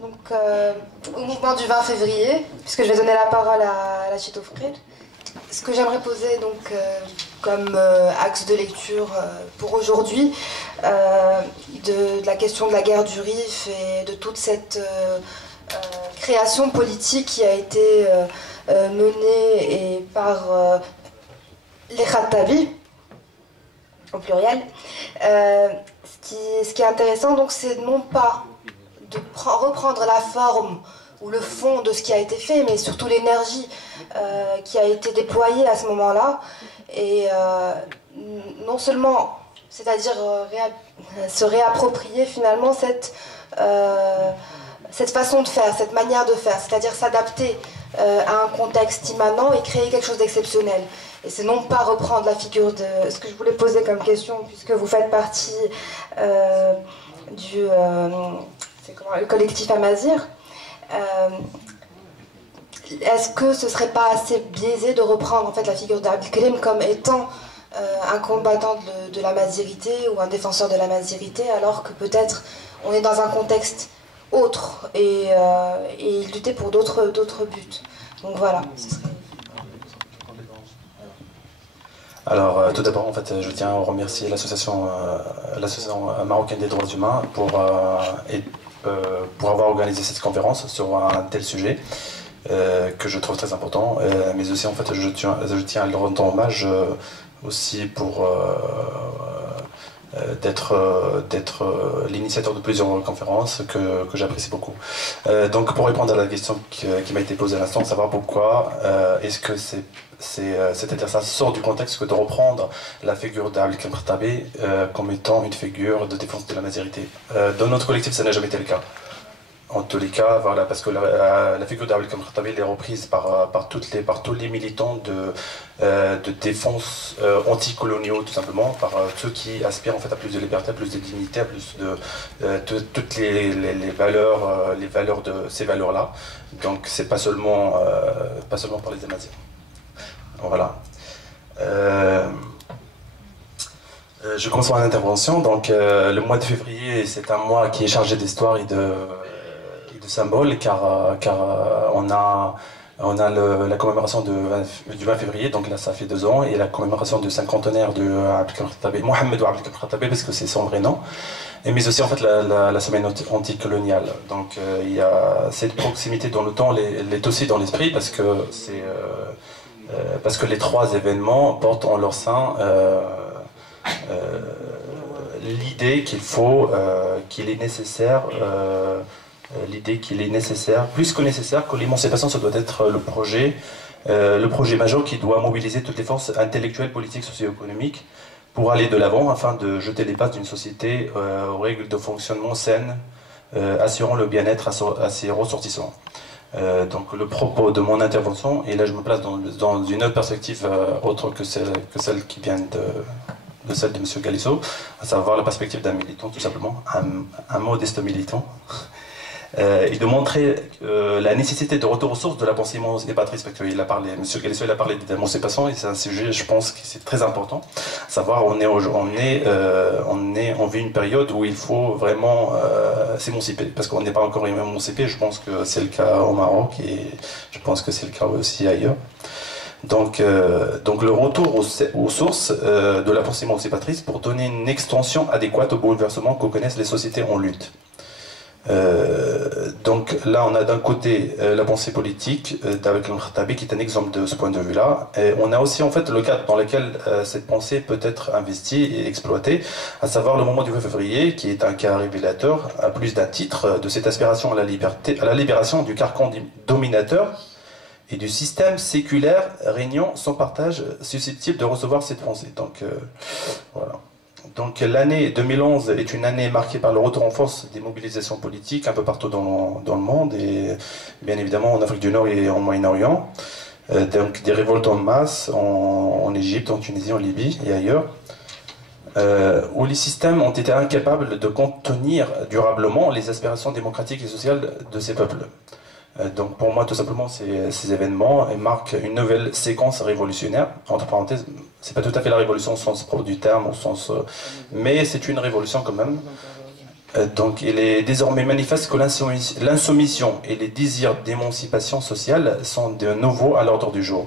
Donc, au mouvement du 20 février, puisque je vais donner la parole à la Chitoufrid. Ce que j'aimerais poser donc, comme axe de lecture pour aujourd'hui, de la question de la guerre du Rif et de toute cette création politique qui a été menée et par les Khattabi, au pluriel. Ce qui est intéressant, donc, c'est non pas de reprendre la forme ou le fond de ce qui a été fait, mais surtout l'énergie qui a été déployée à ce moment-là. Et non seulement, c'est-à-dire se réapproprier finalement cette façon de faire, cette manière de faire, c'est-à-dire s'adapter à un contexte immanent et créer quelque chose d'exceptionnel. Et c'est non pas reprendre la figure de ce que je voulais poser comme question, puisque vous faites partie du le collectif Amazir. Est-ce que ce serait pas assez biaisé de reprendre en fait la figure d'Abdelkrim comme étant un combattant de la mazirité ou un défenseur de la mazirité, alors que peut-être on est dans un contexte autre et il luttait pour d'autres buts. Donc voilà. Alors tout d'abord, en fait, je tiens à remercier l'association marocaine des droits humains pour avoir organisé cette conférence sur un tel sujet que je trouve très important, mais aussi en fait je tiens à leur rendre hommage aussi pour d'être l'initiateur de plusieurs conférences que j'apprécie beaucoup. Donc pour répondre à la question qui m'a été posée à l'instant, savoir pourquoi est-ce que c'est-à-dire ça sort du contexte que de reprendre la figure d'Abdelkrim Khattabi comme étant une figure de défense de la mazirité. Dans notre collectif, ça n'a jamais été le cas. En tous les cas, voilà, parce que la figure d'Abdelkrim Khattabi est reprise par tous les militants de défense anticoloniaux, tout simplement, par ceux qui aspirent en fait à plus de liberté, à plus de dignité, à plus de toutes les valeurs de ces valeurs-là. Donc c'est pas seulement pour les Amazirs. Voilà. Je commence mon intervention. Donc le mois de février, c'est un mois qui est chargé d'histoire et de symboles, car on a la commémoration du 20 février, donc là ça fait 2 ans, et la commémoration du cinquantenaire de Mohamed Abdelkrim Khattabi, parce que c'est son vrai nom, mais aussi en fait la semaine anticoloniale. Donc il y a cette proximité dans le temps, elle est aussi dans l'esprit, parce que les 3 événements portent en leur sein l'idée qu'il est nécessaire, plus que nécessaire, que l'émancipation, ça doit être le projet majeur qui doit mobiliser toutes les forces intellectuelles, politiques, socio-économiques pour aller de l'avant afin de jeter les bases d'une société aux règles de fonctionnement saines, assurant le bien-être à ses ressortissants. Donc le propos de mon intervention, et là je me place dans une autre perspective autre que celle qui vient de celle de M. Galisso, à savoir la perspective d'un militant, tout simplement, un modeste militant, et de montrer la nécessité de retour aux sources de la pensée émancipatrice, parce qu'il a parlé, M. Galisso, il a parlé d'émancipation, et c'est un sujet, je pense, que c'est très important, à savoir, on vit une période où il faut vraiment s'émanciper, parce qu'on n'est pas encore émancipé. Je pense que c'est le cas au Maroc, et je pense que c'est le cas aussi ailleurs. Donc le retour aux sources de la pensée émancipatrice pour donner une extension adéquate au bouleversement que connaissent les sociétés en lutte. Donc là on a d'un côté la pensée politique d'Abdelkrim Khattabi qui est un exemple de ce point de vue-là, et on a aussi en fait le cadre dans lequel cette pensée peut être investie et exploitée, à savoir le moment du 20 février qui est un cas révélateur à plus d'un titre de cette aspiration à la liberté, à la libération du carcan dominateur et du système séculaire régnant sans partage susceptible de recevoir cette pensée. Donc voilà. Donc l'année 2011 est une année marquée par le retour en force des mobilisations politiques un peu partout dans le monde, et bien évidemment en Afrique du Nord et en Moyen-Orient. Donc des révoltes en masse en Égypte, en Tunisie, en Libye et ailleurs, où les systèmes ont été incapables de contenir durablement les aspirations démocratiques et sociales de ces peuples. Donc pour moi, tout simplement, ces événements marquent une nouvelle séquence révolutionnaire. Entre parenthèses, c'est pas tout à fait la révolution au sens propre du terme, au sens, mais c'est une révolution quand même. Donc il est désormais manifeste que l'insoumission et les désirs d'émancipation sociale sont de nouveau à l'ordre du jour.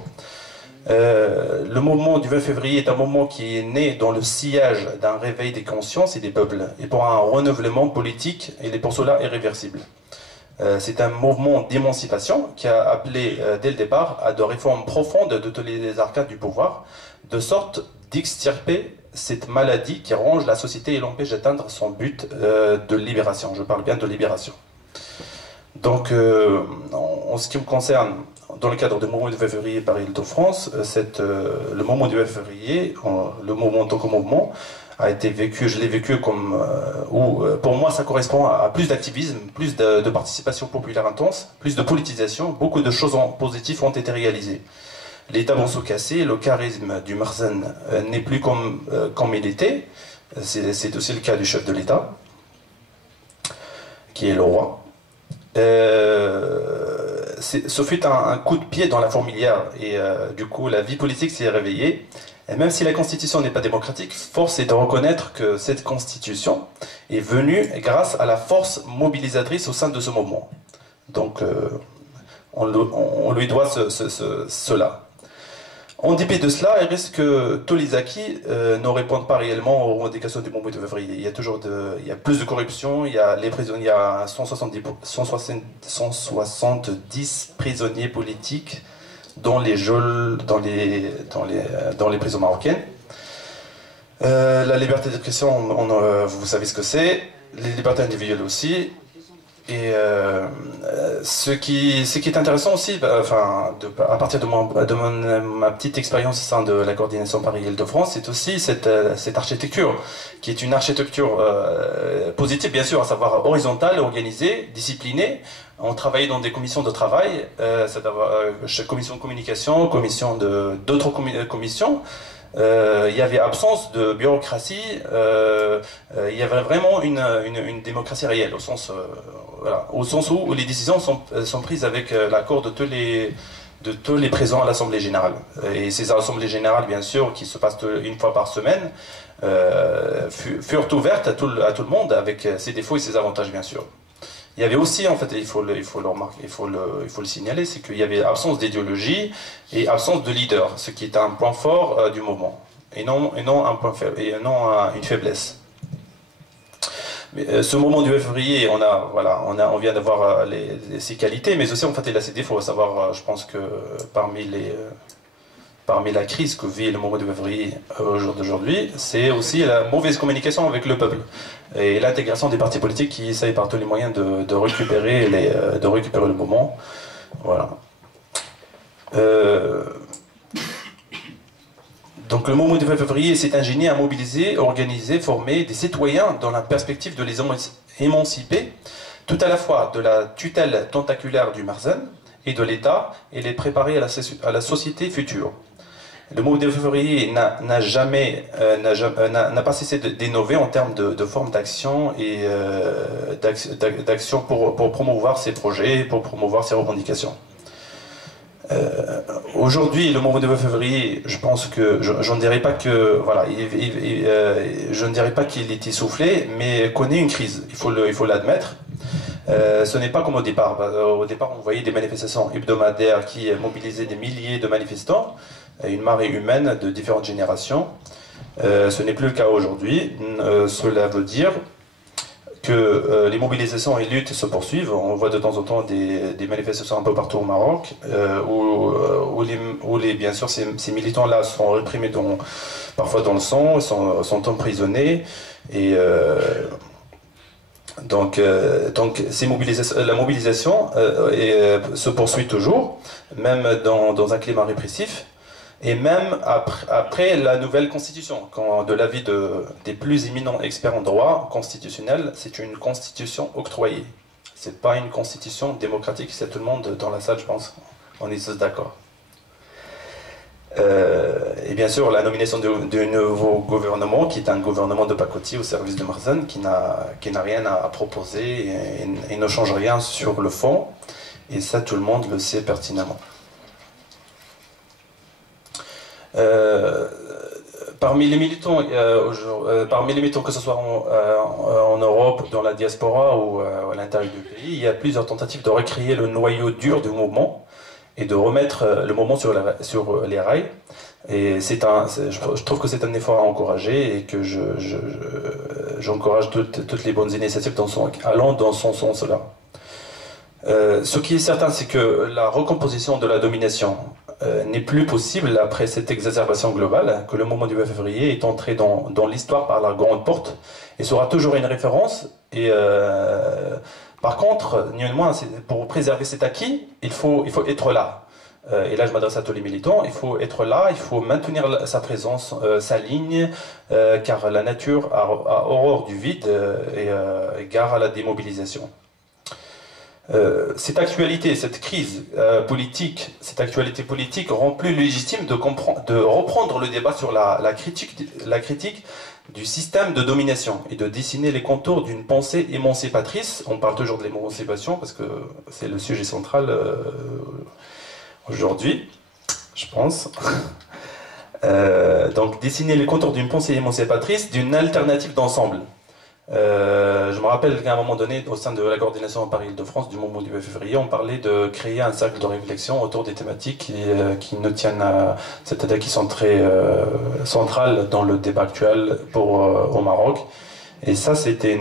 Le mouvement du 20 février est un mouvement qui est né dans le sillage d'un réveil des consciences et des peuples, et pour un renouvellement politique, il est pour cela irréversible. C'est un mouvement d'émancipation qui a appelé dès le départ à de réformes profondes de tous les arcades du pouvoir, de sorte d'extirper cette maladie qui ronge la société et l'empêche d'atteindre son but de libération. Je parle bien de libération. Donc, en ce qui me concerne, dans le cadre du mouvement du 20 février par Île-de-France, le mouvement du 20 février, le mouvement en tant que mouvement, a été vécu, je l'ai vécu comme, pour moi ça correspond à plus d'activisme, plus de participation populaire intense, plus de politisation, beaucoup de choses positives ont été réalisées. Les tables sont cassés, le charisme du Marzen n'est plus comme il était, c'est aussi le cas du chef de l'État, qui est le roi. Ce fut un coup de pied dans la fourmilière et du coup la vie politique s'est réveillée. Et même si la constitution n'est pas démocratique, force est de reconnaître que cette constitution est venue grâce à la force mobilisatrice au sein de ce mouvement. Donc on lui doit cela. En dépit de cela, il risque que tous les acquis ne répondent pas réellement aux revendications du mouvement de février. Il y a plus de corruption, il y a les prisonniers, il y a 170 prisonniers politiques dans les prisons marocaines. La liberté d'expression, vous savez ce que c'est, les libertés individuelles aussi. Et ce qui est intéressant aussi, à partir de ma petite expérience au sein de la coordination Paris-Île-de-France, c'est aussi cette architecture, qui est une architecture positive, bien sûr, à savoir horizontale, organisée, disciplinée. On travaillait dans des commissions de travail, commission de communication, d'autres commissions. Il y avait absence de bureaucratie, il y avait vraiment une démocratie réelle, au sens où les décisions sont prises avec l'accord de tous les présents à l'Assemblée générale. Et ces assemblées générales, bien sûr, qui se passent une fois par semaine, furent ouvertes à tout le monde, avec ses défauts et ses avantages, bien sûr. Il y avait aussi, en fait, il faut le signaler, c'est qu'il y avait absence d'idéologie et absence de leader, ce qui est un point fort du mouvement, et non un point faible, et non une faiblesse. Mais, ce mouvement du février, on vient de voir ses qualités, mais aussi en fait il a ses défauts. À savoir, je pense que parmi la crise que vit le mouvement du février au jour d'aujourd'hui, c'est aussi la mauvaise communication avec le peuple et l'intégration des partis politiques qui essayent par tous les moyens de récupérer le mouvement. Voilà. Donc le mouvement du 20 février s'est ingénié à mobiliser, organiser, former des citoyens dans la perspective de les émanciper, tout à la fois de la tutelle tentaculaire du Marzen et de l'État, et les préparer à la société future. Le mouvement du février n'a pas cessé d'innover en termes de formes d'action et d'action pour promouvoir ses projets, pour promouvoir ses revendications. Aujourd'hui, le mouvement du 20 février, je pense que je ne dirais pas que je ne dirais pas qu'il est essoufflé, mais connaît une crise. Il faut l'admettre. Ce n'est pas comme au départ. Au départ, on voyait des manifestations hebdomadaires qui mobilisaient des milliers de manifestants, une marée humaine de différentes générations. Ce n'est plus le cas aujourd'hui. Cela veut dire que les mobilisations et luttes se poursuivent. On voit de temps en temps des manifestations un peu partout au Maroc, où bien sûr ces militants-là sont réprimés parfois dans le sang, sont emprisonnés. Et donc la mobilisation se poursuit toujours, même dans un climat répressif. Et même après la nouvelle constitution, quand de l'avis des plus éminents experts en droit constitutionnel, c'est une constitution octroyée. C'est pas une constitution démocratique, c'est tout le monde dans la salle, je pense, on est tous d'accord. Et bien sûr, la nomination du nouveau gouvernement, qui est un gouvernement de pacotille au service de Marzen, qui n'a rien à proposer et ne change rien sur le fond, et ça tout le monde le sait pertinemment. parmi les militants, que ce soit en Europe, dans la diaspora ou à l'intérieur du pays, il y a plusieurs tentatives de recréer le noyau dur du mouvement et de remettre le mouvement sur les rails. Et je trouve que c'est un effort à encourager et que j'encourage toutes les bonnes initiatives allant dans son sens-là. Ce qui est certain, c'est que la recomposition de la domination n'est plus possible après cette exacerbation globale, que le mouvement du 20 février est entré dans l'histoire par la grande porte et sera toujours une référence. Et par contre, néanmoins, pour préserver cet acquis, il faut être là. Et là, je m'adresse à tous les militants. Il faut être là, il faut maintenir sa présence, sa ligne, car la nature a horreur du vide et gare à la démobilisation. Cette actualité, cette crise politique, cette actualité politique rend plus légitime de reprendre le débat sur la critique du système de domination et de dessiner les contours d'une pensée émancipatrice. On parle toujours de l'émancipation parce que c'est le sujet central aujourd'hui, je pense. Donc dessiner les contours d'une pensée émancipatrice, d'une alternative d'ensemble. Je me rappelle qu'à un moment donné, au sein de la coordination Paris-Île-de-France du mouvement du 20 février, on parlait de créer un cercle de réflexion autour des thématiques qui nous tiennent c'est-à-dire qui sont très centrales dans le débat actuel au Maroc. Et ça, c'était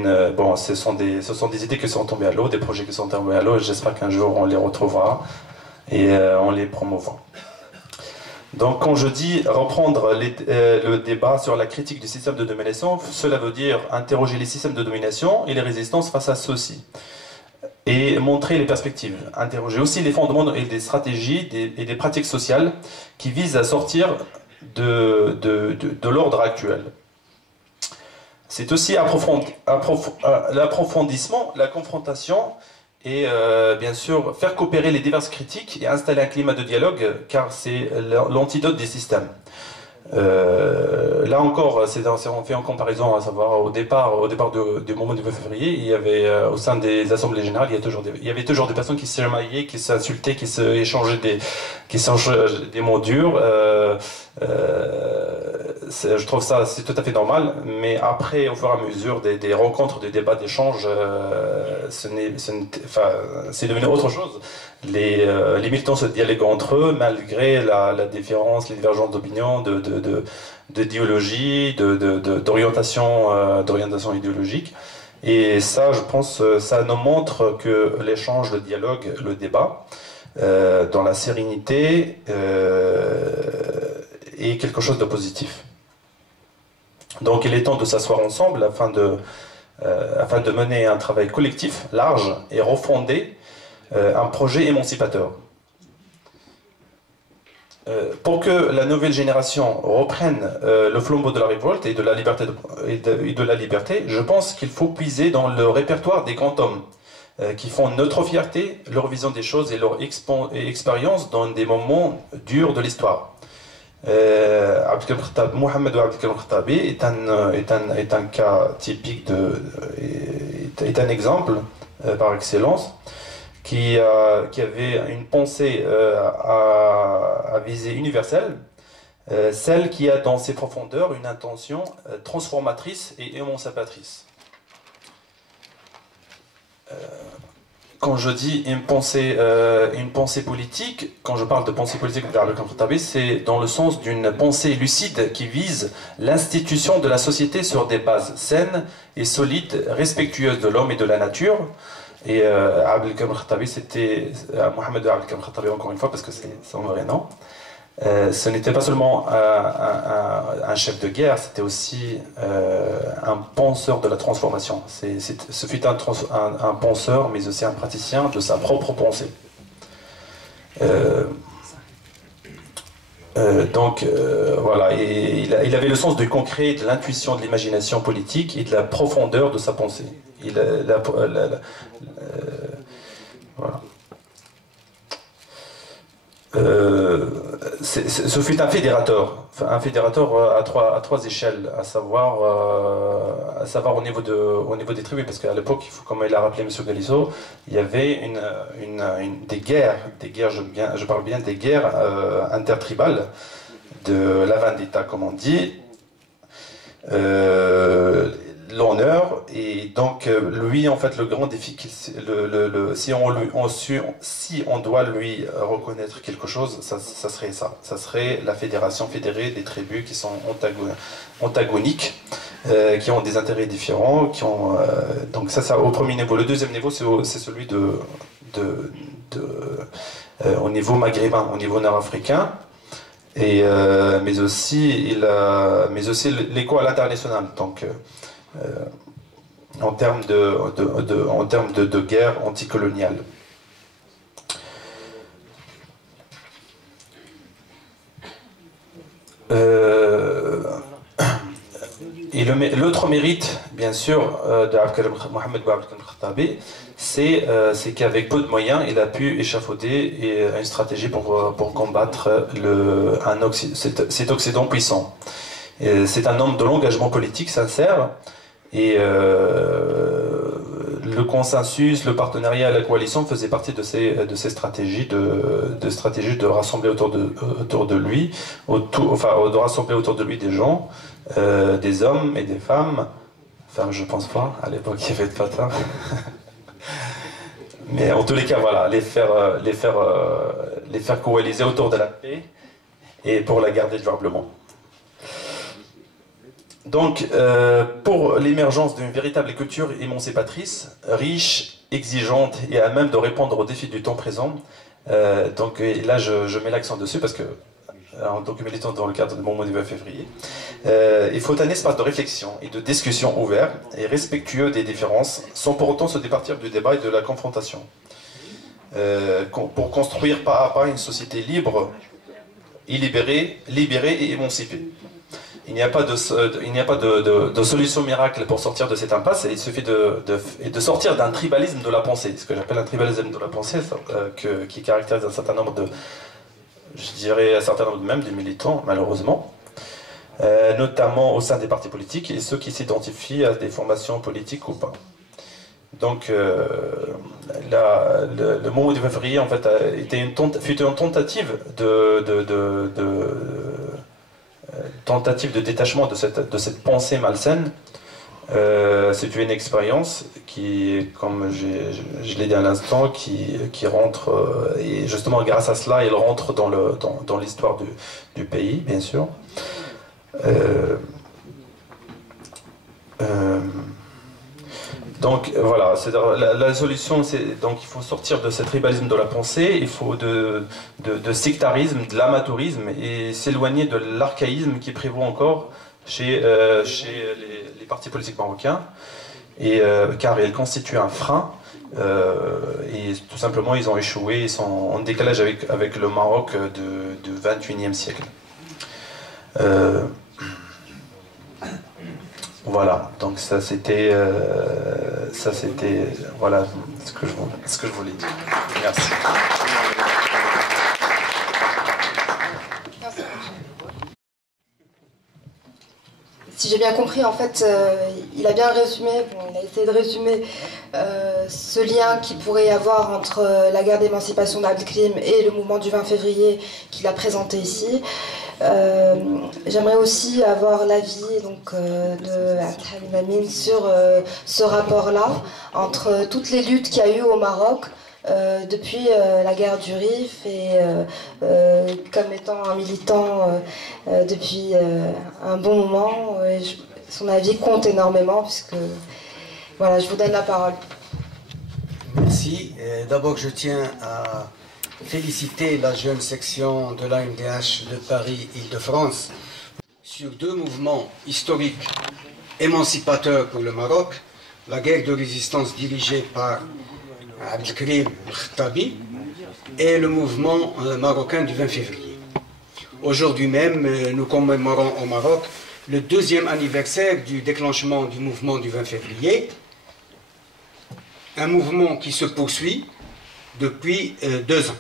ce sont des idées qui sont tombées à l'eau, des projets qui sont tombés à l'eau, et j'espère qu'un jour on les retrouvera et on les promouvra. Donc quand je dis reprendre le débat sur la critique du système de domination, cela veut dire interroger les systèmes de domination et les résistances face à ceux-ci. Et montrer les perspectives. Interroger aussi les fondements et des stratégies et des pratiques sociales qui visent à sortir de l'ordre actuel. C'est aussi l'approfondissement, la confrontation, et bien sûr faire coopérer les diverses critiques et installer un climat de dialogue, car c'est l'antidote des systèmes. Là encore, on fait en comparaison, à savoir au départ du mouvement du 20 février, il y avait au sein des assemblées générales, il y avait toujours des personnes qui se chamailleient, qui s'insultaient, qui échangeaient des mots durs. Je trouve ça c'est tout à fait normal, mais après, au fur et à mesure des rencontres, des débats, d'échanges, c'est devenu autre chose. Les militants se dialoguent entre eux malgré la différence, les divergences d'opinion, d'idéologie, d'orientation idéologique. Et ça, je pense, ça nous montre que l'échange, le dialogue, le débat, dans la sérénité, est quelque chose de positif. Donc il est temps de s'asseoir ensemble afin de mener un travail collectif, large et refondé, un projet émancipateur. Pour que la nouvelle génération reprenne le flambeau de la révolte et de la liberté, je pense qu'il faut puiser dans le répertoire des grands hommes qui font notre fierté, leur vision des choses et leur expérience dans des moments durs de l'histoire. Mohamed Abdelkarim Khattabi est un cas typique, est un exemple par excellence, qui avait une pensée à visée universelle, celle qui a dans ses profondeurs une intention transformatrice et émancipatrice. Quand je dis une pensée politique, quand je parle de pensée politique vers le Khattabi, c'est dans le sens d'une pensée lucide qui vise l'institution de la société sur des bases saines et solides, respectueuses de l'homme et de la nature. Et Abdelkarim Khattabi, c'était Mohamed Abdelkarim Khattabi, encore une fois, parce que c'est son vrai nom. Ce n'était pas seulement un chef de guerre, c'était aussi un penseur de la transformation. Ce fut un penseur, mais aussi un praticien de sa propre pensée. Voilà, et il avait le sens du concret, de l'intuition, de l'imagination politique et de la profondeur de sa pensée. Voilà. Ce fut un fédérateur à trois échelles, à savoir au niveau des tribus, parce qu'à l'époque, comme il a rappelé M. Galisso, il y avait des guerres, je parle bien des guerres intertribales, de la vendetta, comme on dit, l'honneur. Et donc lui, en fait, le grand défi, si on doit lui reconnaître quelque chose, ça serait ça. Ça serait la fédération fédérée des tribus qui sont antagoniques, qui ont des intérêts différents, donc ça au premier niveau. Le deuxième niveau, c'est celui au niveau maghrébin, au niveau nord-africain. Mais aussi l'écho à l'international, donc en termes de guerre anticoloniale. Et l'autre mérite, bien sûr, de Mohamed Bouabdelkrim Khattabi, c'est qu'avec peu de moyens, il a pu échafauder une stratégie pour combattre cet Occident puissant. C'est un homme de l'engagement politique sincère, et le consensus, le partenariat, la coalition faisaient partie de ces stratégies de rassembler autour de lui, de rassembler autour de lui des gens, des hommes et des femmes. Enfin, je pense pas, à l'époque il y avait de patins. Mais en tous les cas, voilà, les faire coaliser autour de la paix et pour la garder durablement. Donc, pour l'émergence d'une véritable culture émancipatrice, riche, exigeante et à même de répondre aux défis du temps présent, donc là je mets l'accent dessus parce que, en tant que militant dans le cadre du mouvement du 20 février, il faut un espace de réflexion et de discussion ouvert et respectueux des différences, sans pour autant se départir du débat et de la confrontation. Pour construire pas à pas une société libre, et libérée et émancipée. Il n'y a pas de solution miracle pour sortir de cette impasse, et il suffit de sortir d'un tribalisme de la pensée, ce que j'appelle un tribalisme de la pensée, qui caractérise un certain nombre même de militants, malheureusement, notamment au sein des partis politiques et ceux qui s'identifient à des formations politiques ou pas. Donc, le mouvement du 20 février, en fait, fut une tentative de détachement de cette pensée malsaine. C'est une expérience qui, comme je l'ai dit à l'instant, qui rentre, et justement grâce à cela, il rentre dans l'histoire du pays, bien sûr. Donc voilà, la solution, c'est donc il faut sortir de ce tribalisme de la pensée, il faut de sectarisme, de l'amateurisme, et s'éloigner de l'archaïsme qui prévaut encore chez les partis politiques marocains, car ils constituent un frein, et tout simplement ils ont échoué, ils sont en décalage avec le Maroc du 21e siècle. Voilà, donc ça c'était voilà ce que je voulais dire. Merci. Si j'ai bien compris, en fait, il a bien résumé, il a essayé de résumer ce lien qu'il pourrait y avoir entre la guerre d'émancipation d'Abdelkrim et le mouvement du 20 février qu'il a présenté ici. J'aimerais aussi avoir l'avis de Abdelhamid Amin sur ce rapport-là entre toutes les luttes qu'il y a eu au Maroc depuis la guerre du Rif, et comme étant un militant depuis un bon moment, son avis compte énormément, puisque voilà, je vous donne la parole. Merci. D'abord, je tiens à féliciter la jeune section de l'AMDH de Paris-Île-de-France sur deux mouvements historiques émancipateurs pour le Maroc, la guerre de résistance dirigée par Abdelkrim Khattabi et le mouvement marocain du 20 février. Aujourd'hui même, nous commémorons au Maroc le 2e anniversaire du déclenchement du mouvement du 20 février, un mouvement qui se poursuit depuis 2 ans.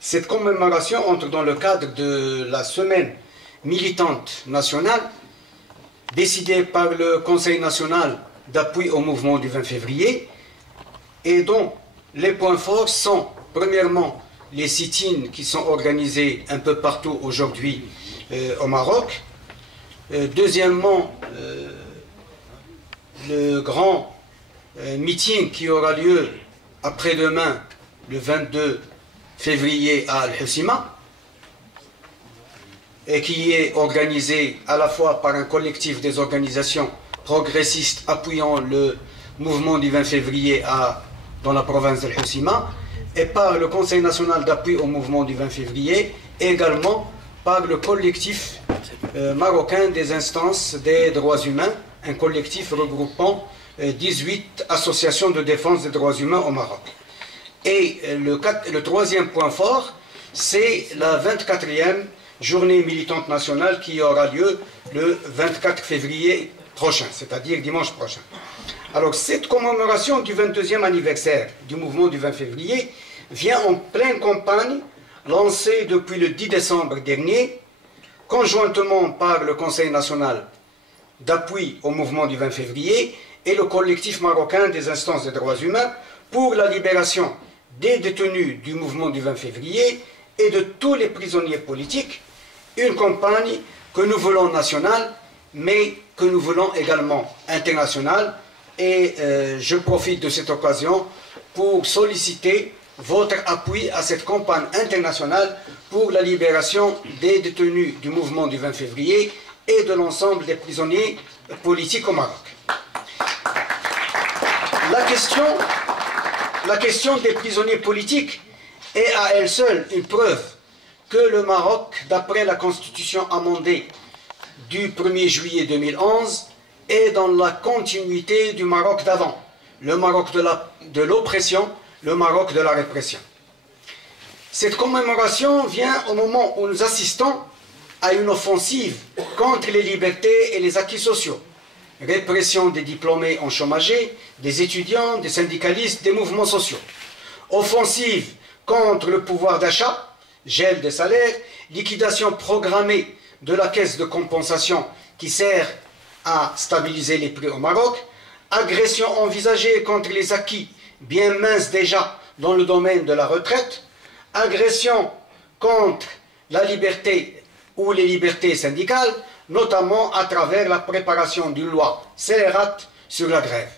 Cette commémoration entre dans le cadre de la semaine militante nationale décidée par le Conseil national d'appui au mouvement du 20 février, et dont les points forts sont, premièrement, les sit-ins qui sont organisés un peu partout aujourd'hui au Maroc, Deuxièmement, le grand meeting qui aura lieu après-demain, le 22 février à Al-Husima, et qui est organisé à la fois par un collectif des organisations progressistes appuyant le mouvement du 20 février dans la province d'Al-Husima, et par le Conseil national d'appui au mouvement du 20 février, et également par le collectif marocain des instances des droits humains, un collectif regroupant 18 associations de défense des droits humains au Maroc. Et le troisième point fort, c'est la 24e journée militante nationale qui aura lieu le 24 février prochain, c'est-à-dire dimanche prochain. Alors cette commémoration du 22e anniversaire du mouvement du 20 février vient en pleine campagne lancée depuis le 10 décembre dernier, conjointement par le Conseil national d'appui au mouvement du 20 février et le collectif marocain des instances des droits humains pour la libération des détenus du mouvement du 20 février et de tous les prisonniers politiques, une campagne que nous voulons nationale, mais que nous voulons également internationale. Et je profite de cette occasion pour solliciter votre appui à cette campagne internationale pour la libération des détenus du mouvement du 20 février et de l'ensemble des prisonniers politiques au Maroc. La question des prisonniers politiques est à elle seule une preuve que le Maroc, d'après la constitution amendée du 1er juillet 2011, est dans la continuité du Maroc d'avant, le Maroc de l'oppression, le Maroc de la répression. Cette commémoration vient au moment où nous assistons à une offensive contre les libertés et les acquis sociaux. Répression des diplômés enchômagés, des étudiants, des syndicalistes, des mouvements sociaux. Offensive contre le pouvoir d'achat, gel des salaires, liquidation programmée de la caisse de compensation qui sert à stabiliser les prix au Maroc, agression envisagée contre les acquis bien minces déjà dans le domaine de la retraite, agression contre la liberté ou les libertés syndicales, notamment à travers la préparation d'une loi scélérate sur la grève.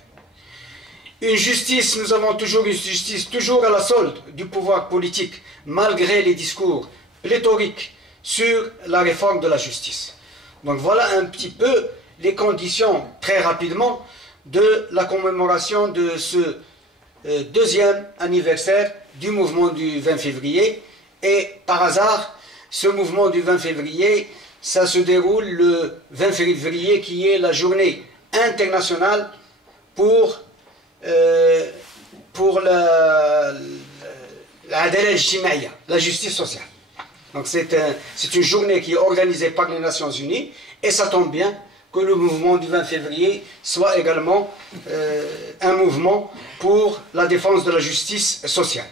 Une justice, nous avons toujours une justice toujours à la solde du pouvoir politique, malgré les discours pléthoriques sur la réforme de la justice. Donc voilà un petit peu les conditions, très rapidement, de la commémoration de ce deuxième anniversaire du mouvement du 20 février. Et par hasard, ce mouvement du 20 février, ça se déroule le 20 février, qui est la journée internationale pour la justice sociale. Donc c'est une journée qui est organisée par les Nations Unies, et ça tombe bien que le mouvement du 20 février soit également un mouvement pour la défense de la justice sociale.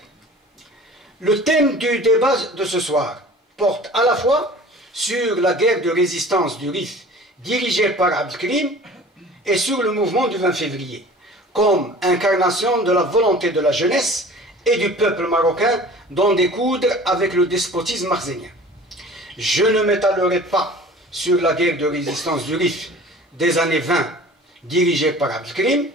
Le thème du débat de ce soir porte à la fois sur la guerre de résistance du RIF dirigée par Abdelkrim et sur le mouvement du 20 février, comme incarnation de la volonté de la jeunesse et du peuple marocain d'en découdre avec le despotisme marzénien. Je ne m'étalerai pas sur la guerre de résistance du RIF des années 20 dirigée par Abdelkrim.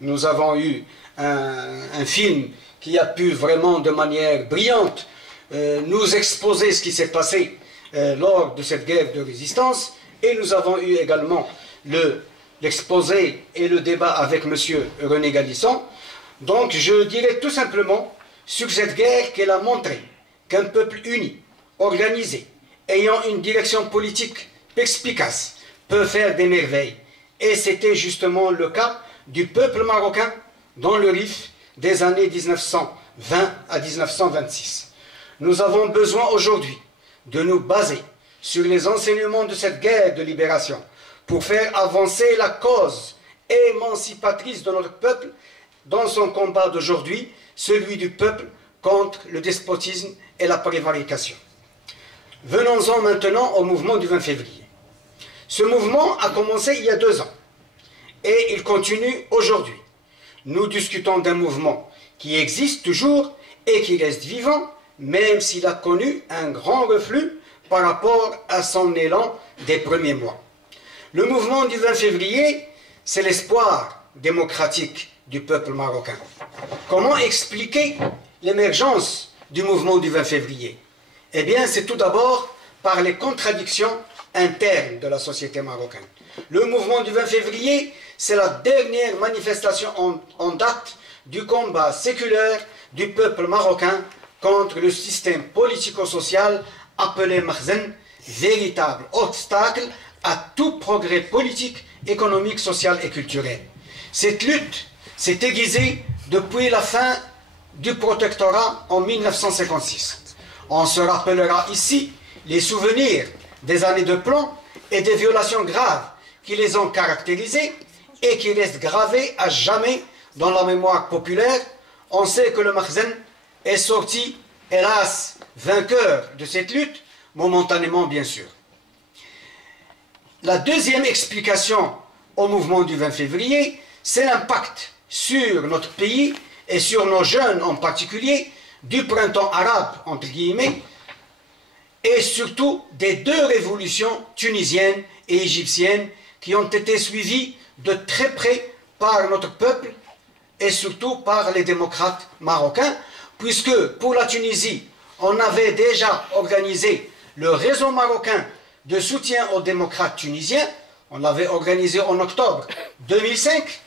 Nous avons eu un film qui a pu vraiment de manière brillante nous exposer ce qui s'est passé lors de cette guerre de résistance, et nous avons eu également l'exposé et le débat avec M. René Galisson. Donc je dirais tout simplement sur cette guerre qu'elle a montré qu'un peuple uni, organisé, ayant une direction politique perspicace, peut faire des merveilles. Et c'était justement le cas du peuple marocain dans le RIF des années 1920 à 1926. Nous avons besoin aujourd'hui de nous baser sur les enseignements de cette guerre de libération pour faire avancer la cause émancipatrice de notre peuple dans son combat d'aujourd'hui, celui du peuple contre le despotisme et la prévarication. Venons-en maintenant au mouvement du 20 février. Ce mouvement a commencé il y a 2 ans et il continue aujourd'hui. Nous discutons d'un mouvement qui existe toujours et qui reste vivant, même s'il a connu un grand reflux par rapport à son élan des premiers mois. Le mouvement du 20 février, c'est l'espoir démocratique du peuple marocain. Comment expliquer l'émergence du mouvement du 20 février? Eh bien, c'est tout d'abord par les contradictions internes de la société marocaine. Le mouvement du 20 février, c'est la dernière manifestation en date du combat séculaire du peuple marocain contre le système politico-social appelé Makhzen, véritable obstacle à tout progrès politique, économique, social et culturel. Cette lutte s'est aiguisée depuis la fin du protectorat en 1956. On se rappellera ici les souvenirs des années de plomb et des violations graves qui les ont caractérisées et qui restent gravées à jamais dans la mémoire populaire. On sait que le Makhzen est sorti, hélas, vainqueur de cette lutte, momentanément bien sûr. La deuxième explication au mouvement du 20 février, c'est l'impact sur notre pays et sur nos jeunes en particulier du printemps arabe, entre guillemets, et surtout des deux révolutions tunisiennes et égyptiennes qui ont été suivies de très près par notre peuple et surtout par les démocrates marocains, puisque pour la Tunisie, on avait déjà organisé le réseau marocain de soutien aux démocrates tunisiens, on l'avait organisé en octobre 2005,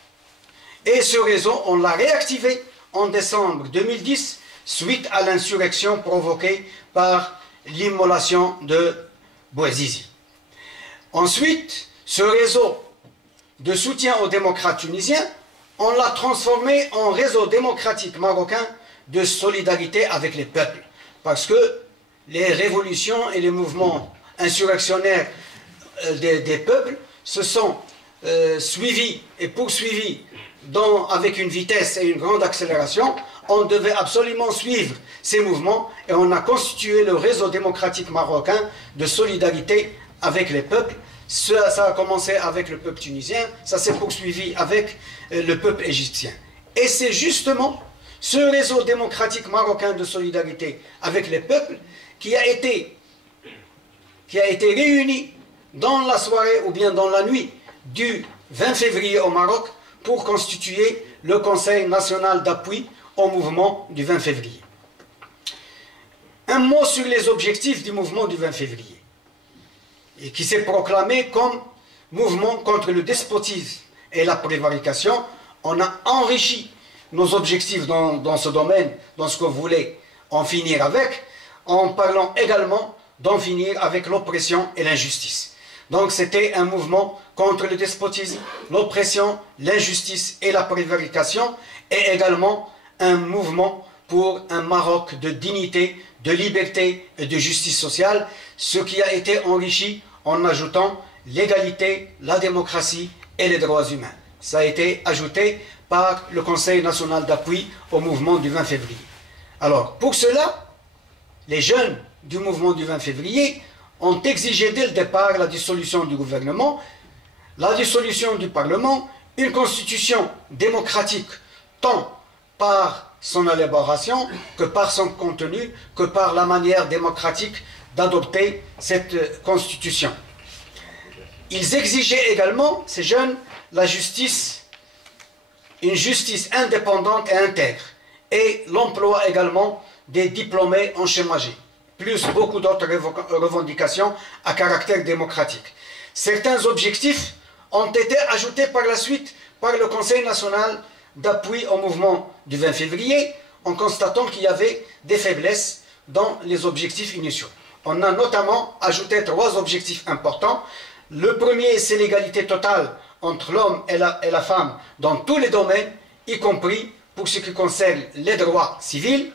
et ce réseau, on l'a réactivé en décembre 2010, suite à l'insurrection provoquée par l'immolation de Bouazizi. Ensuite, ce réseau de soutien aux démocrates tunisiens, on l'a transformé en réseau démocratique marocain de solidarité avec les peuples. Parce que les révolutions et les mouvements insurrectionnaires des peuples se sont suivis et poursuivis avec une vitesse et une grande accélération. On devait absolument suivre ces mouvements et on a constitué le réseau démocratique marocain de solidarité avec les peuples. Ça a commencé avec le peuple tunisien, ça s'est poursuivi avec le peuple égyptien. Et c'est justement ce réseau démocratique marocain de solidarité avec les peuples qui a été réuni dans la soirée ou bien dans la nuit du 20 février au Maroc pour constituer le Conseil national d'appui au mouvement du 20 février. Un mot sur les objectifs du mouvement du 20 février, et qui s'est proclamé comme mouvement contre le despotisme et la prévarication. On a enrichi nos objectifs dans ce domaine, dans ce qu'on voulait en finir avec, en parlant également d'en finir avec l'oppression et l'injustice. Donc c'était un mouvement contre le despotisme, l'oppression, l'injustice et la prévarication, et également un mouvement pour un Maroc de dignité, de liberté et de justice sociale, ce qui a été enrichi en ajoutant l'égalité, la démocratie et les droits humains. Ça a été ajouté par le Conseil national d'appui au mouvement du 20 février. Alors, pour cela, les jeunes du mouvement du 20 février ont exigé dès le départ la dissolution du gouvernement, la dissolution du Parlement, une constitution démocratique, tant par son élaboration que par son contenu, que par la manière démocratique d'adopter cette constitution. Ils exigeaient également, ces jeunes, la justice, une justice indépendante et intègre, et l'emploi également des diplômés en chômage, plus beaucoup d'autres revendications à caractère démocratique. Certains objectifs ont été ajoutés par la suite par le Conseil national d'appui au mouvement du 20 février, en constatant qu'il y avait des faiblesses dans les objectifs initiaux. On a notamment ajouté 3 objectifs importants. Le premier, c'est l'égalité totale entre l'homme et la femme dans tous les domaines, y compris pour ce qui concerne les droits civils.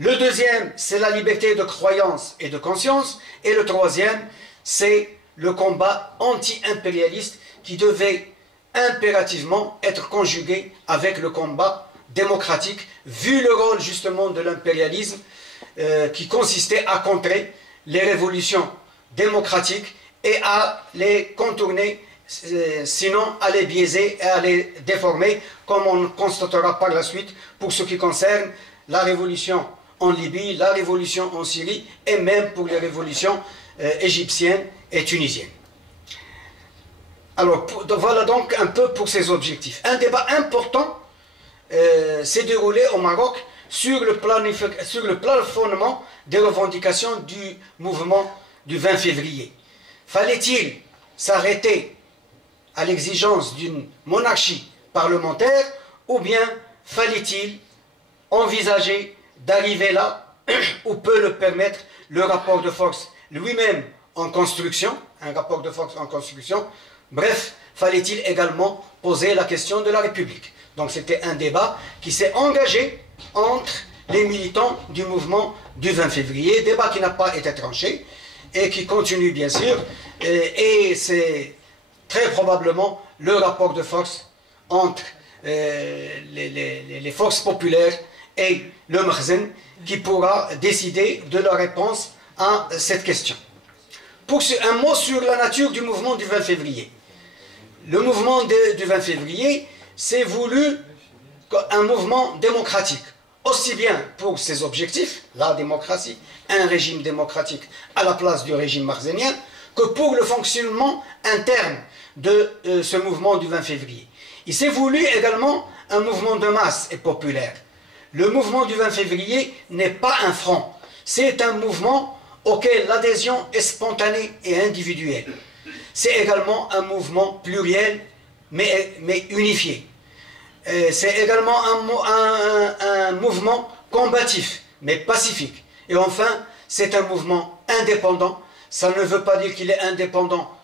Le deuxième, c'est la liberté de croyance et de conscience. Et le troisième, c'est le combat anti-impérialiste qui devait impérativement être conjugué avec le combat démocratique, vu le rôle justement de l'impérialisme qui consistait à contrer les révolutions démocratiques et à les contourner, sinon à les biaiser et à les déformer, comme on constatera par la suite pour ce qui concerne la révolution en Libye, la révolution en Syrie et même pour les révolutions égyptiennes et tunisiennes. Alors, voilà donc un peu pour ces objectifs. Un débat important s'est déroulé au Maroc sur le plafonnement des revendications du mouvement du 20 février. Fallait-il s'arrêter à l'exigence d'une monarchie parlementaire ou bien fallait-il envisager d'arriver là où peut le permettre le rapport de force lui-même en construction, un rapport de force en construction. Bref, fallait-il également poser la question de la République. Donc c'était un débat qui s'est engagé entre les militants du mouvement du 20 février, débat qui n'a pas été tranché et qui continue bien sûr, et c'est très probablement le rapport de force entre les forces populaires et le Makhzen qui pourra décider de la réponse à cette question. Un mot sur la nature du mouvement du 20 février. Le mouvement du 20 février s'est voulu un mouvement démocratique, aussi bien pour ses objectifs, la démocratie, un régime démocratique à la place du régime makhzenien, que pour le fonctionnement interne de ce mouvement du 20 février. Il s'est voulu également un mouvement de masse et populaire. Le mouvement du 20 février n'est pas un front, c'est un mouvement auquel l'adhésion est spontanée et individuelle. C'est également un mouvement pluriel, mais unifié. C'est également un mouvement combatif, mais pacifique. Et enfin, c'est un mouvement indépendant. Ça ne veut pas dire qu'il est indépendant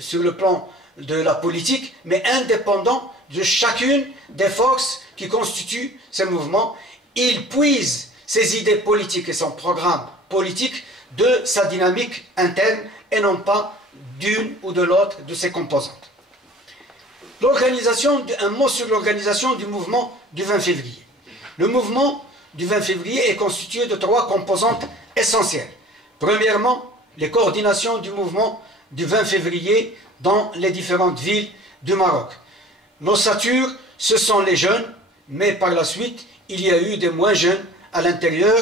sur le plan de la politique, mais indépendant de chacune des forces qui constituent ce mouvement. Il puise ses idées politiques et son programme politique de sa dynamique interne et non pas d'une ou de l'autre de ses composantes. Un mot sur l'organisation du mouvement du 20 février. Le mouvement du 20 février est constitué de 3 composantes essentielles. Premièrement, les coordinations du mouvement du 20 février dans les différentes villes du Maroc. L'ossature, ce sont les jeunes, mais par la suite, il y a eu des moins jeunes à l'intérieur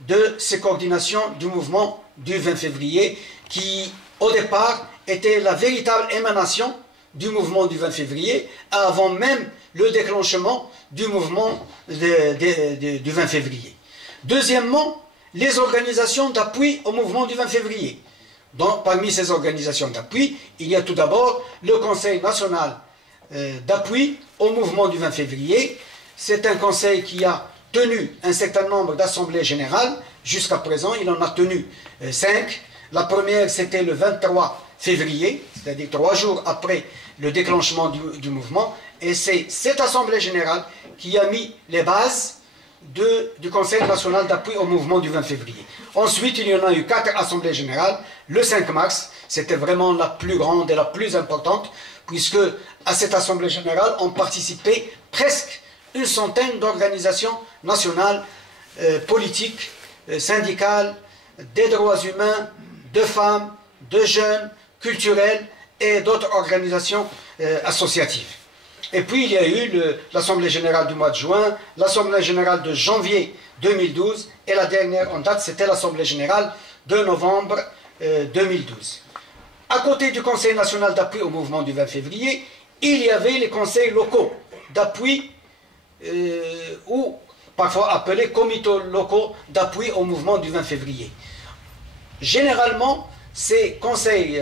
de ces coordinations du mouvement du 20 février qui, au départ, était la véritable émanation du mouvement du 20 février, avant même le déclenchement du mouvement du 20 février. Deuxièmement, les organisations d'appui au mouvement du 20 février. Parmi ces organisations d'appui, il y a tout d'abord le Conseil national d'appui au mouvement du 20 février. C'est un conseil qui a tenu un certain nombre d'assemblées générales. Jusqu'à présent, il en a tenu 5. La première, c'était le 23 février, c'est-à-dire 3 jours après le déclenchement du mouvement. Et c'est cette assemblée générale qui a mis les bases du Conseil national d'appui au mouvement du 20 février. Ensuite, il y en a eu 4 assemblées générales. Le 5 mars, c'était vraiment la plus grande et la plus importante, puisque à cette assemblée générale ont participé presque une centaine d'organisations nationales, politiques, syndicales, des droits humains, de femmes, de jeunes, culturelles et d'autres organisations associatives. Et puis il y a eu l'Assemblée générale du mois de juin, l'Assemblée générale de janvier 2012 et la dernière en date, c'était l'Assemblée générale de novembre 2012. À côté du Conseil national d'appui au mouvement du 20 février, il y avait les conseils locaux d'appui ou parfois appelés comités locaux d'appui au mouvement du 20 février. Généralement, ces conseils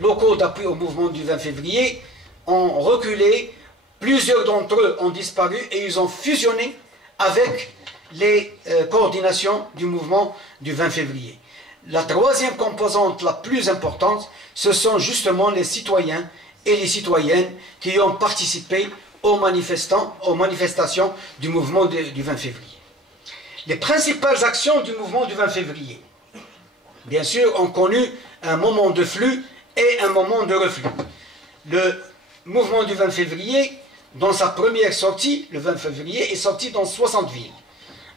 locaux d'appui au mouvement du 20 février ont reculé, plusieurs d'entre eux ont disparu et ils ont fusionné avec les coordinations du mouvement du 20 février. La troisième composante la plus importante, ce sont justement les citoyens et les citoyennes qui ont participé aux manifestations du mouvement du 20 février. Les principales actions du mouvement du 20 février, bien sûr, ont connu un moment de flux et un moment de reflux. Le mouvement du 20 février, dans sa première sortie, le 20 février, est sorti dans 60 villes,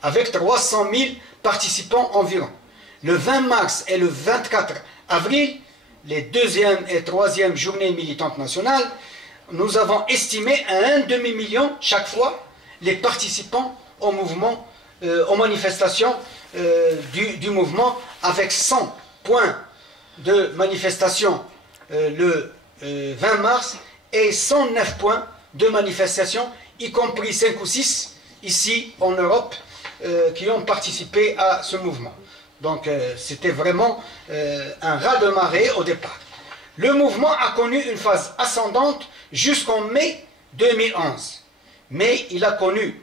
avec 300 000 participants environ. Le 20 mars et le 24 avril, les deuxième et troisième journées militantes nationales, nous avons estimé à 1,5 million chaque fois les participants au mouvement, aux manifestations du mouvement, avec 100 points de manifestation le 20 mars et 109 points de manifestation, y compris 5 ou 6 ici en Europe qui ont participé à ce mouvement. Donc c'était vraiment un raz-de-marée au départ. Le mouvement a connu une phase ascendante jusqu'en mai 2011. Mais il a connu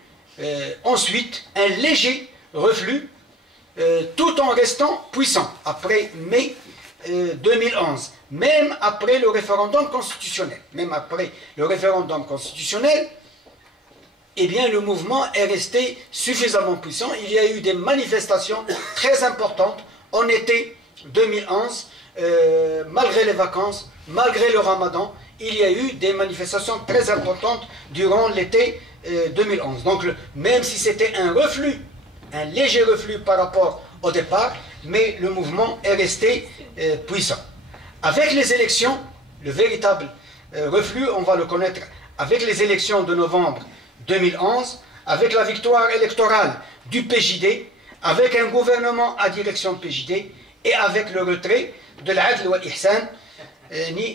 ensuite un léger reflux tout en restant puissant après mai 2011. Même après le référendum constitutionnel. Même après le référendum constitutionnel, eh bien, le mouvement est resté suffisamment puissant. Il y a eu des manifestations très importantes en été 2011, malgré les vacances, malgré le ramadan, il y a eu des manifestations très importantes durant l'été 2011. Donc, même si c'était un reflux, un léger reflux par rapport au départ, mais le mouvement est resté puissant. Avec les élections, le véritable reflux, on va le connaître avec les élections de novembre 2011, avec la victoire électorale du PJD, avec un gouvernement à direction PJD et avec le retrait de l'Adl wa Ihsan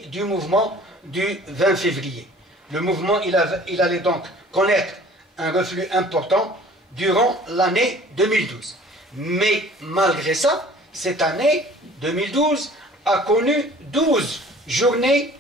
du mouvement du 20 février. Le mouvement il allait donc connaître un reflux important durant l'année 2012. Mais malgré ça, cette année 2012 a connu 12 journées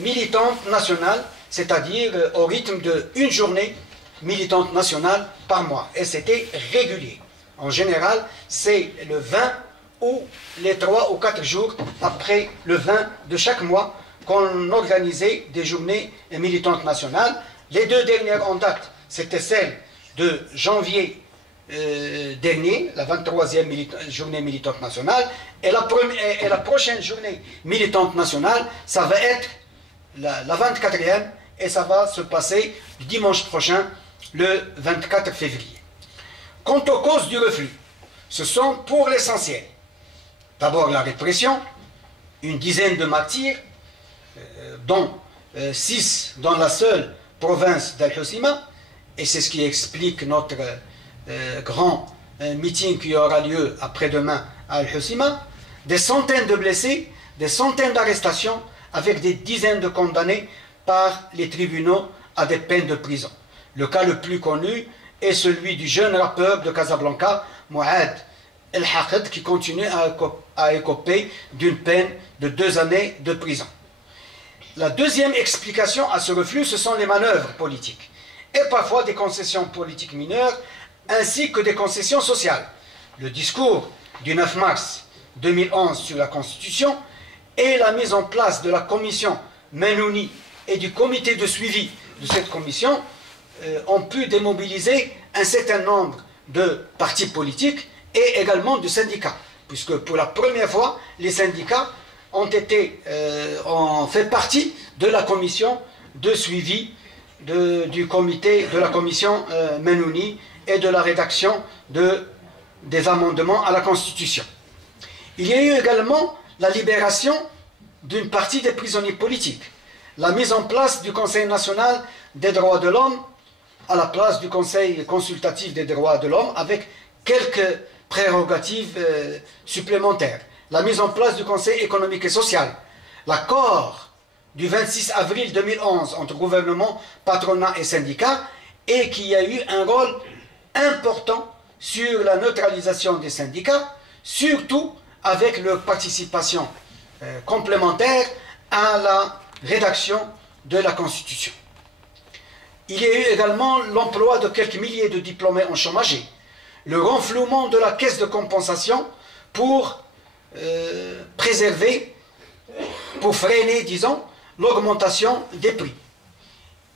militantes nationales, c'est-à-dire au rythme d'une journée militante nationale par mois. Et c'était régulier. En général, c'est le 20 ou les 3 ou 4 jours après le 20 de chaque mois qu'on organisait des journées militantes nationales. Les 2 dernières en date, c'était celle de janvier dernier, la 23e journée militante nationale, et la prochaine journée militante nationale, ça va être la 24e, et ça va se passer dimanche prochain, le 24 février. Quant aux causes du reflux, ce sont pour l'essentiel d'abord la répression, une dizaine de martyrs, dont 6 dans la seule province d'Al-Hoceima, et c'est ce qui explique notre grand meeting qui aura lieu après-demain à Al-Hoceima, des centaines de blessés, des centaines d'arrestations, avec des dizaines de condamnés par les tribunaux à des peines de prison. Le cas le plus connu est celui du jeune rappeur de Casablanca, Mouad El-Haqed, qui continue à écoper d'une peine de 2 années de prison. La deuxième explication à ce reflux, ce sont les manœuvres politiques, et parfois des concessions politiques mineures, ainsi que des concessions sociales. Le discours du 9 mars 2011 sur la Constitution et la mise en place de la commission Menouni et du comité de suivi de cette commission ont pu démobiliser un certain nombre de partis politiques et également de syndicats, puisque pour la première fois, les syndicats ont fait partie de la commission de suivi du comité de la commission Menouni et de la rédaction des amendements à la Constitution. Il y a eu également la libération d'une partie des prisonniers politiques, la mise en place du Conseil national des droits de l'homme à la place du Conseil consultatif des droits de l'homme avec quelques prérogatives supplémentaires, la mise en place du Conseil économique et social, l'accord du 26 avril 2011 entre gouvernement, patronat et syndicats, et qui a eu un rôle important sur la neutralisation des syndicats, surtout avec leur participation complémentaire à la rédaction de la Constitution. Il y a eu également l'emploi de quelques milliers de diplômés en chômage, le renflouement de la caisse de compensation pour préserver, pour freiner, disons, l'augmentation des prix.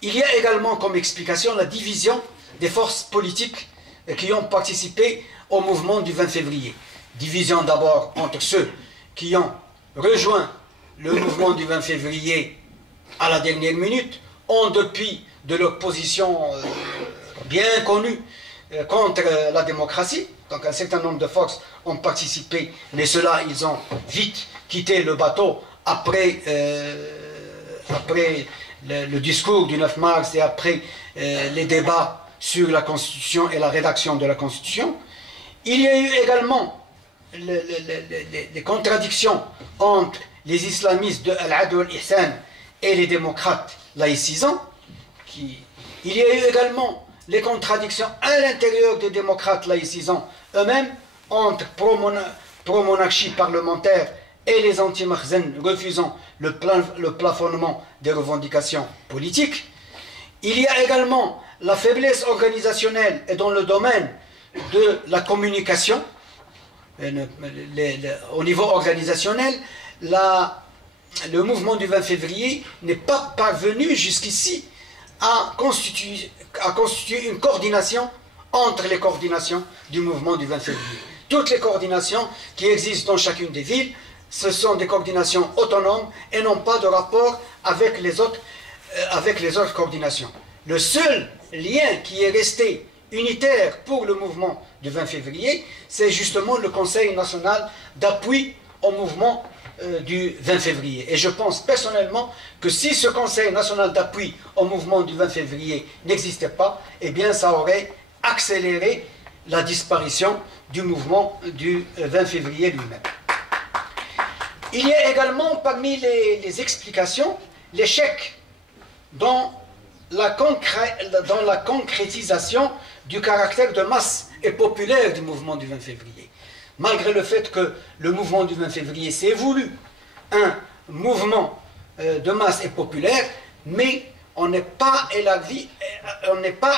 Il y a également comme explication la division des forces politiques qui ont participé au mouvement du 20 février. Division d'abord entre ceux qui ont rejoint le mouvement du 20 février à la dernière minute, en dépit de leur position bien connue contre la démocratie. Donc un certain nombre de forces ont participé, mais ceux-là, ils ont vite quitté le bateau après le discours du 9 mars et après les débats sur la Constitution et la rédaction de la Constitution. Il y a eu également les contradictions entre les islamistes de Al-Adl al-Ihsan et les démocrates laïcisants. Il y a eu également les contradictions à l'intérieur des démocrates laïcisants eux-mêmes, entre pro-monarchie parlementaire et les anti-Makhzen refusant le plafonnement des revendications politiques. Il y a également la faiblesse organisationnelle et dans le domaine de la communication. Au niveau organisationnel, le mouvement du 20 février n'est pas parvenu jusqu'ici à constituer une coordination entre les coordinations du mouvement du 20 février. Toutes les coordinations qui existent dans chacune des villes, ce sont des coordinations autonomes et n'ont pas de rapport avec les autres coordinations. Le seul lien qui est resté unitaire pour le mouvement du 20 février, c'est justement le Conseil national d'appui au mouvement du 20 février. Et je pense personnellement que si ce Conseil national d'appui au mouvement du 20 février n'existait pas, eh bien ça aurait accéléré la disparition du mouvement du 20 février lui-même. Il y a également parmi les explications l'échec dans la concrétisation du caractère de masse et populaire du mouvement du 20 février. Malgré le fait que le mouvement du 20 février s'est voulu un mouvement de masse et populaire, mais on n'est pas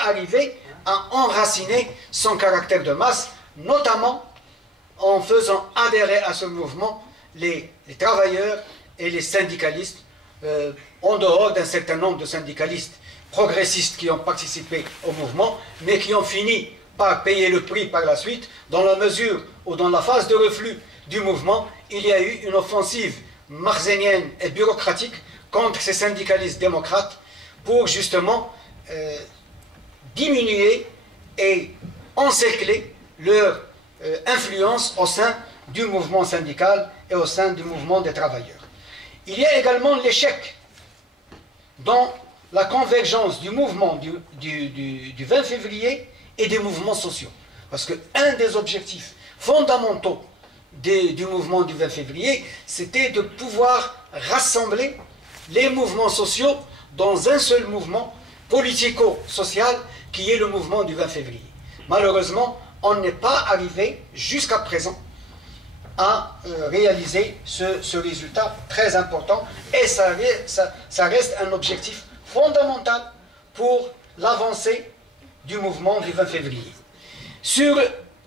arrivé à enraciner son caractère de masse, notamment en faisant adhérer à ce mouvement les travailleurs et les syndicalistes, en dehors d'un certain nombre de syndicalistes progressistes qui ont participé au mouvement, mais qui ont fini par payer le prix par la suite, dans la mesure où dans la phase de reflux du mouvement, il y a eu une offensive makhzenienne et bureaucratique contre ces syndicalistes démocrates pour justement diminuer et encercler leur influence au sein du mouvement syndical et au sein du mouvement des travailleurs. Il y a également l'échec dans la convergence du mouvement du 20 février et des mouvements sociaux. Parce qu'un des objectifs fondamentaux du mouvement du 20 février, c'était de pouvoir rassembler les mouvements sociaux dans un seul mouvement politico-social qui est le mouvement du 20 février. Malheureusement, on n'est pas arrivé jusqu'à présent à réaliser ce résultat très important et ça reste un objectif fondamental pour l'avancée du mouvement du 20 février.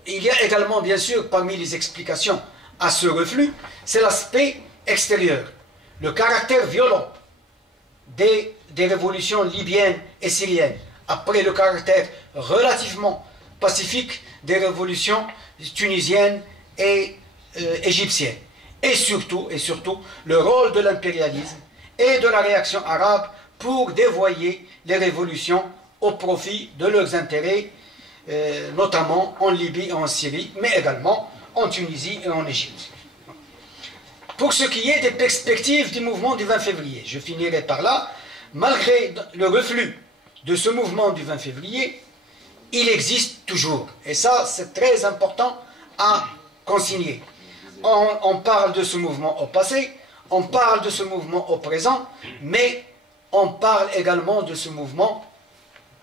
Il y a également, bien sûr, parmi les explications à ce reflux, c'est l'aspect extérieur, le caractère violent des révolutions libyennes et syriennes, après le caractère relativement pacifique des révolutions tunisiennes et égyptiennes. Et surtout, le rôle de l'impérialisme et de la réaction arabe pour dévoyer les révolutions au profit de leurs intérêts, notamment en Libye et en Syrie, mais également en Tunisie et en Égypte. Pour ce qui est des perspectives du mouvement du 20 février, je finirai par là, malgré le reflux de ce mouvement du 20 février, il existe toujours. Et ça, c'est très important à consigner. On parle de ce mouvement au passé, on parle de ce mouvement au présent, mais on parle également de ce mouvement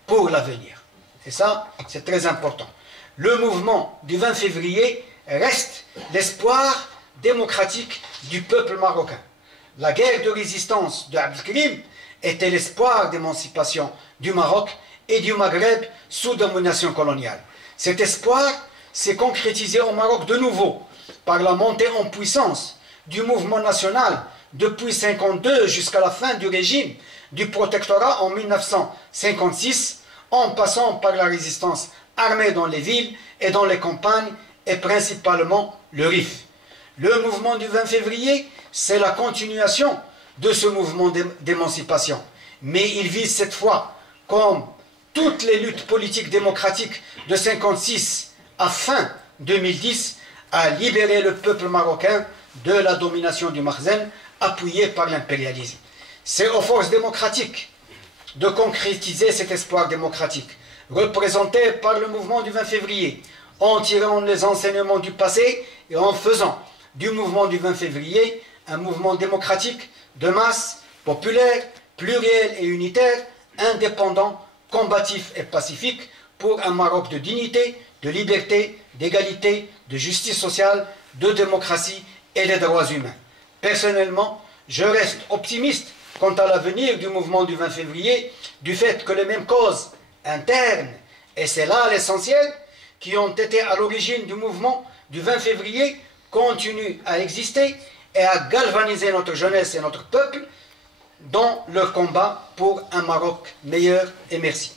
pour l'avenir. Et ça, c'est très important. Le mouvement du 20 février reste l'espoir démocratique du peuple marocain. La guerre de résistance de Abdelkrim était l'espoir d'émancipation du Maroc et du Maghreb sous domination coloniale. Cet espoir s'est concrétisé au Maroc de nouveau par la montée en puissance du mouvement national depuis 1952 jusqu'à la fin du régime du protectorat en 1956, en passant par la résistance armée dans les villes et dans les campagnes, et principalement le RIF. Le mouvement du 20 février, c'est la continuation de ce mouvement d'émancipation. Mais il vise cette fois, comme toutes les luttes politiques démocratiques de 1956 à fin 2010, à libérer le peuple marocain de la domination du Makhzen, appuyé par l'impérialisme. C'est aux forces démocratiques de concrétiser cet espoir démocratique, représenté par le mouvement du 20 février, en tirant les enseignements du passé et en faisant du mouvement du 20 février un mouvement démocratique de masse, populaire, pluriel et unitaire, indépendant, combatif et pacifique, pour un Maroc de dignité, de liberté, d'égalité, de justice sociale, de démocratie et des droits humains. Personnellement, je reste optimiste quant à l'avenir du mouvement du 20 février, du fait que les mêmes causes internes, et c'est là l'essentiel, qui ont été à l'origine du mouvement du 20 février, continuent à exister et à galvaniser notre jeunesse et notre peuple dans leur combat pour un Maroc meilleur. Et merci.